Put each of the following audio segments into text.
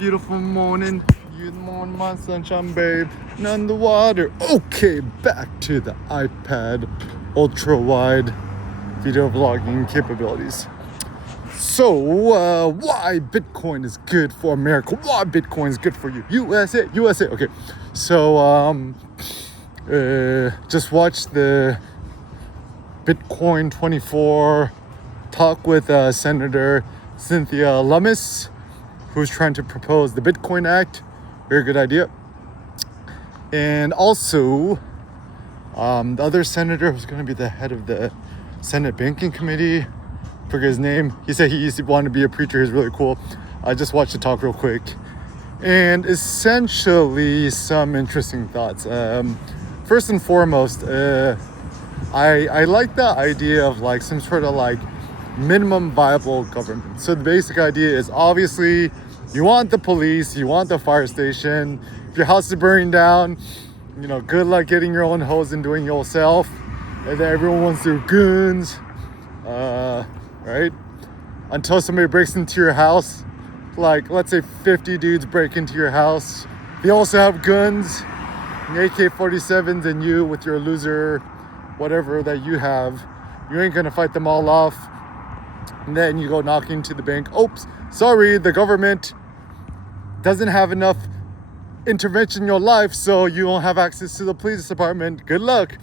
beautiful morning. Good morning, my sunshine babe. And underwater. Okay, back to the iPad ultra wide video vlogging capabilities. So, why Bitcoin is good for America? Why Bitcoin is good for you? USA, USA. Okay, so just watched the Bitcoin 24 talk with Senator Cynthia Lummis, who's trying to propose the Bitcoin Act. Very good idea. And also, the other senator who's going to be the head of the Senate Banking Committee, forget his name. He said he used to want to be a preacher. He's really cool. I just watched the talk real quick. And essentially, some interesting thoughts. First and foremost, I like the idea of like some sort of like minimum viable government. So the basic idea is obviously you want the police, you want the fire station. If your house is burning down, you know, good luck getting your own hose and doing it yourself. And then everyone wants their guns, right? Until somebody breaks into your house, like let's say 50 dudes break into your house. They also have guns, AK-47s, and you with your loser, whatever that you have, you ain't gonna fight them all off. And then you go knocking to the bank. Oops, sorry, the government doesn't have enough intervention in your life, so you don't have access to the police department. Good luck.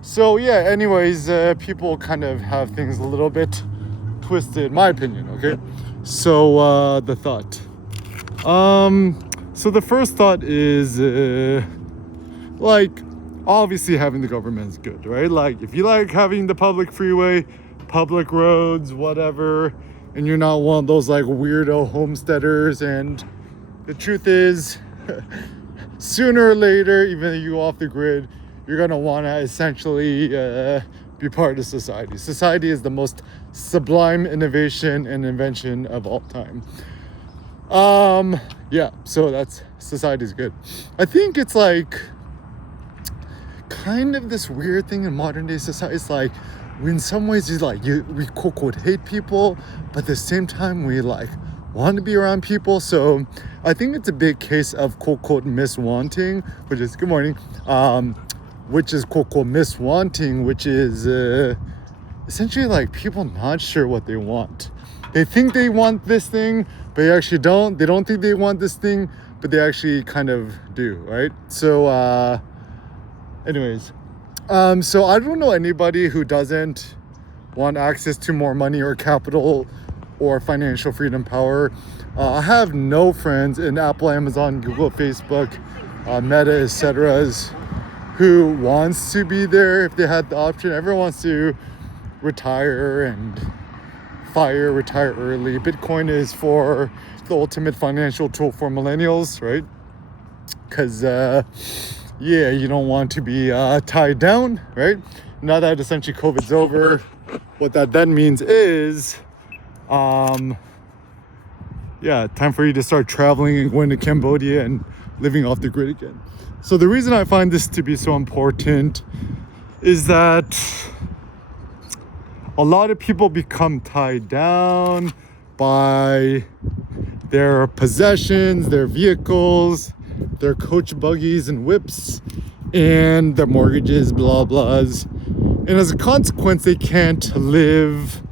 So yeah, anyways, people kind of have things a little bit twisted, in my opinion, okay? So the thought. So the first thought is like, obviously having the government is good, right? Like if you like having the public freeway, public roads, whatever, and you're not one of those like weirdo homesteaders, and the truth is sooner or later, even if you go off the grid, you're gonna want to essentially be part of society. Society is the most sublime innovation and invention of all time. Yeah, so that's, society is good. I think it's like kind of this weird thing in modern day society. It's like, in some ways we quote hate people, but at the same time we like want to be around people. So I think it's a big case of quote miswanting, which is good morning, which is quote miswanting, which is essentially like people not sure what they want. They think they want this thing, but they actually don't. They don't think they want this thing, but they actually kind of do, right? So anyways, so I don't know anybody who doesn't want access to more money or capital or financial freedom, power. I have no friends in Apple, Amazon, Google, Facebook, Meta, etc. who wants to be there if they had the option. Everyone wants to retire and retire early. Bitcoin is for the ultimate financial tool for millennials, right? Because yeah, you don't want to be tied down, right? Now that essentially COVID's over, what that then means is, yeah, time for you to start traveling and going to Cambodia and living off the grid again. So the reason I find this to be so important is that a lot of people become tied down by their possessions, their vehicles, their coach buggies and whips, and their mortgages, blah blahs. And as a consequence, they can't live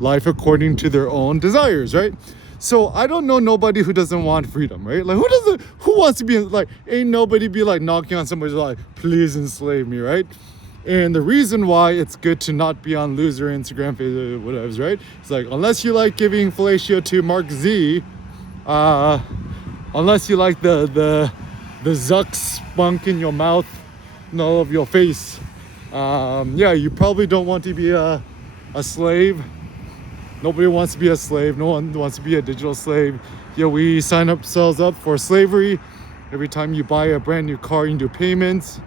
life according to their own desires, right? So I don't know nobody who doesn't want freedom, right? Like who wants to be like, ain't nobody be like knocking on somebody's like, please enslave me, right? And the reason why it's good to not be on loser Instagram, Facebook, whatever, right? It's like, unless you like giving fellatio to Mark Z, unless you like the Zuck spunk in your mouth and all of your face, yeah, you probably don't want to be a slave. Nobody wants to be a slave. No one wants to be a digital slave. Yeah, we sign ourselves up for slavery. Every time you buy a brand new car, you can do payments.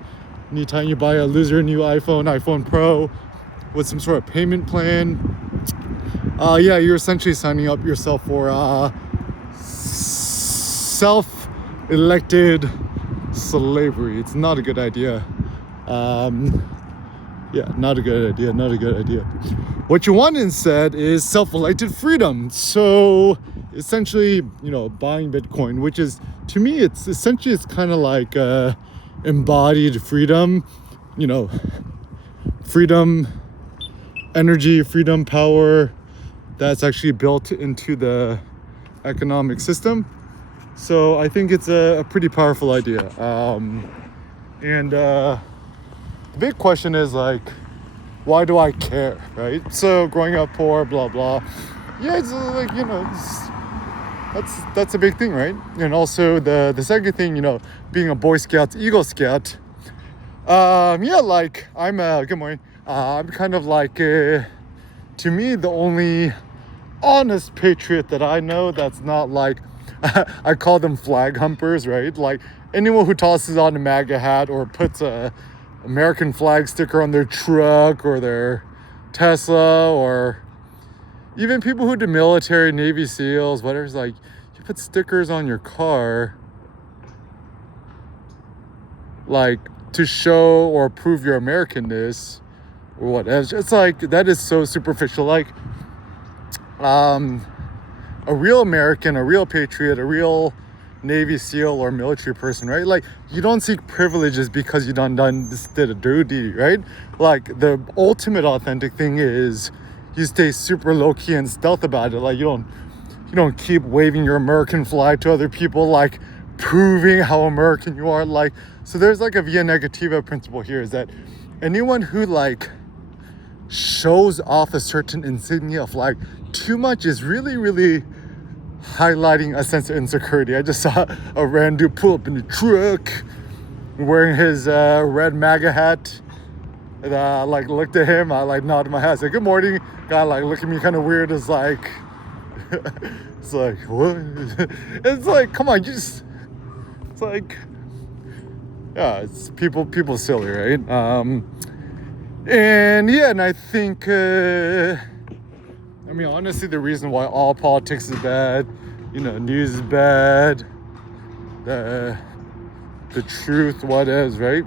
Anytime you buy a loser new iPhone Pro with some sort of payment plan, yeah, you're essentially signing up yourself for self-elected slavery. It's not a good idea. Yeah, not a good idea. What you want instead is self-elected freedom. So essentially, buying Bitcoin, which is, to me, it's kind of like embodied freedom, freedom, energy, freedom, power that's actually built into the economic system. So I think it's a pretty powerful idea. And the big question is like, why do I care, right? So growing up poor, blah, blah. Yeah, it's like, that's a big thing, right? And also the second thing, being a Boy Scout, Eagle Scout. Like good morning. I'm kind of like, to me, the only honest patriot that I know that's not like, I call them flag humpers, right? Like anyone who tosses on a MAGA hat or puts a American flag sticker on their truck or their Tesla, or even people who do military, Navy SEALs, whatever's like, you put stickers on your car, like to show or prove your Americanness or whatever. It's like, that is so superficial. Like, a real American, a real patriot, a real Navy SEAL or military person, right? Like, you don't seek privileges because you did a duty, right? Like, the ultimate authentic thing is you stay super low key and stealth about it. Like, you don't keep waving your American flag to other people, like proving how American you are. Like, so there's like a via negativa principle here, is that anyone who like shows off a certain insignia of like too much is really, really highlighting a sense of insecurity. I just saw a random dude pull up in the truck wearing his red MAGA hat. And I like looked at him, I like nodded my head, I said, good morning. Guy like looked at me kind of weird, it's like, it's like, what? It's like, come on, it's like, yeah, it's people silly, right? And I think, honestly, the reason why all politics is bad, news is bad, the truth, what is, right,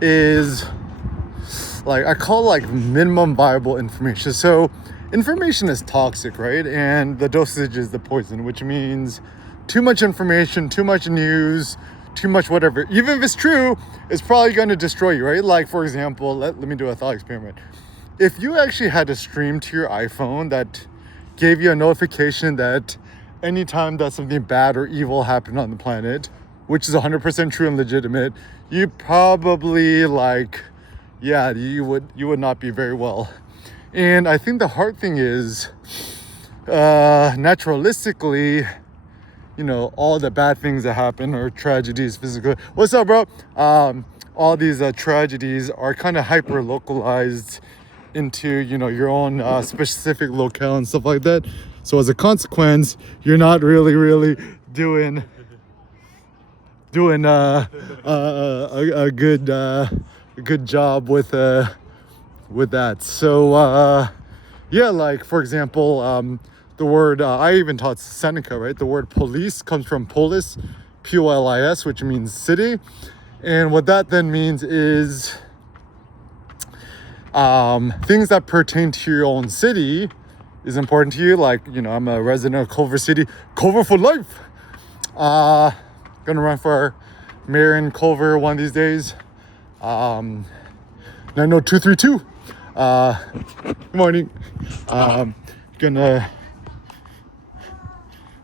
is like, I call like minimum viable information. So information is toxic, right? And the dosage is the poison, which means too much information, too much news, too much whatever, even if it's true, it's probably going to destroy you, right? Like, for example, let me do a thought experiment. If you actually had a stream to your iPhone that gave you a notification that anytime that something bad or evil happened on the planet, which is 100% true and legitimate, you probably you would not be very well. And I think the hard thing is, naturalistically, all the bad things that happen or tragedies physically. What's up, bro? All these tragedies are kind of hyper localized into, your own specific locale and stuff like that. So as a consequence, you're not really doing a good job with that. So like, for example, the word, I even taught Seneca, right? The word police comes from polis, P-O-L-I-S, which means city. And what that then means is things that pertain to your own city is important to you. Like, I'm a resident of Culver City, Culver for life. Gonna run for mayor in Culver one of these days. 90232. Good morning.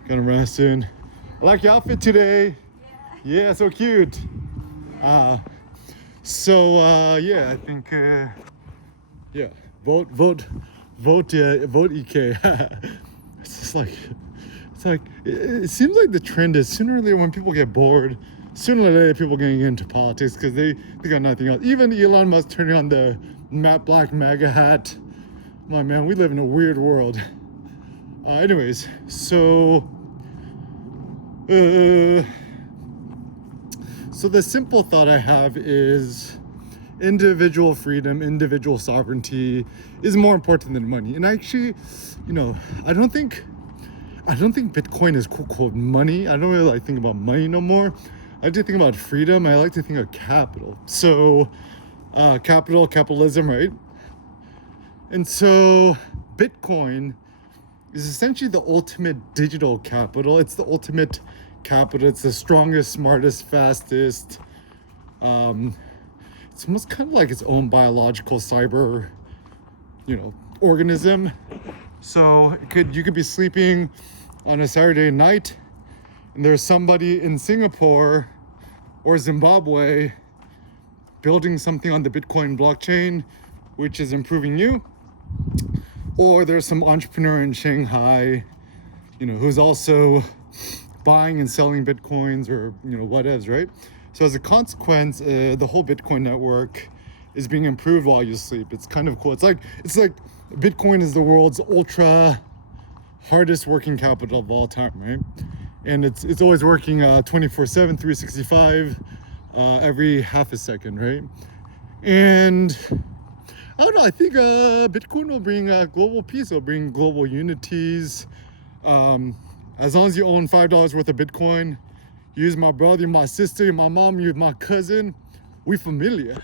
Gonna run soon. I like your outfit today. Yeah, so cute. I think vote EK. It's like it seems like the trend is sooner or later, when people get bored, sooner or later people getting into politics because they got nothing else. Even Elon Musk turning on the matte black MAGA hat. My man, we live in a weird world. Anyways, so the simple thought I have is individual freedom, individual sovereignty is more important than money. And actually, I don't think Bitcoin is quote money. I don't really like think about money no more. I like to think about freedom. I like to think of capital. So capitalism, right? And so Bitcoin is essentially the ultimate digital capital. It's the ultimate capital. It's the strongest, smartest, fastest. It's almost kind of like its own biological cyber, organism. So you could be sleeping on a Saturday night, and there's somebody in Singapore or Zimbabwe building something on the Bitcoin blockchain, which is improving you. Or there's some entrepreneur in Shanghai, who's also buying and selling Bitcoins or, whatevs, right? So as a consequence, the whole Bitcoin network is being improved while you sleep. It's kind of cool. It's like Bitcoin is the world's ultra hardest working capital of all time, right? And it's always working 24/7, 365, every half a second, right? And I don't know, I think Bitcoin will bring global peace. It'll bring global unities. As long as you own $5 worth of Bitcoin, use my brother, my sister, my mom, you my cousin, we familiar.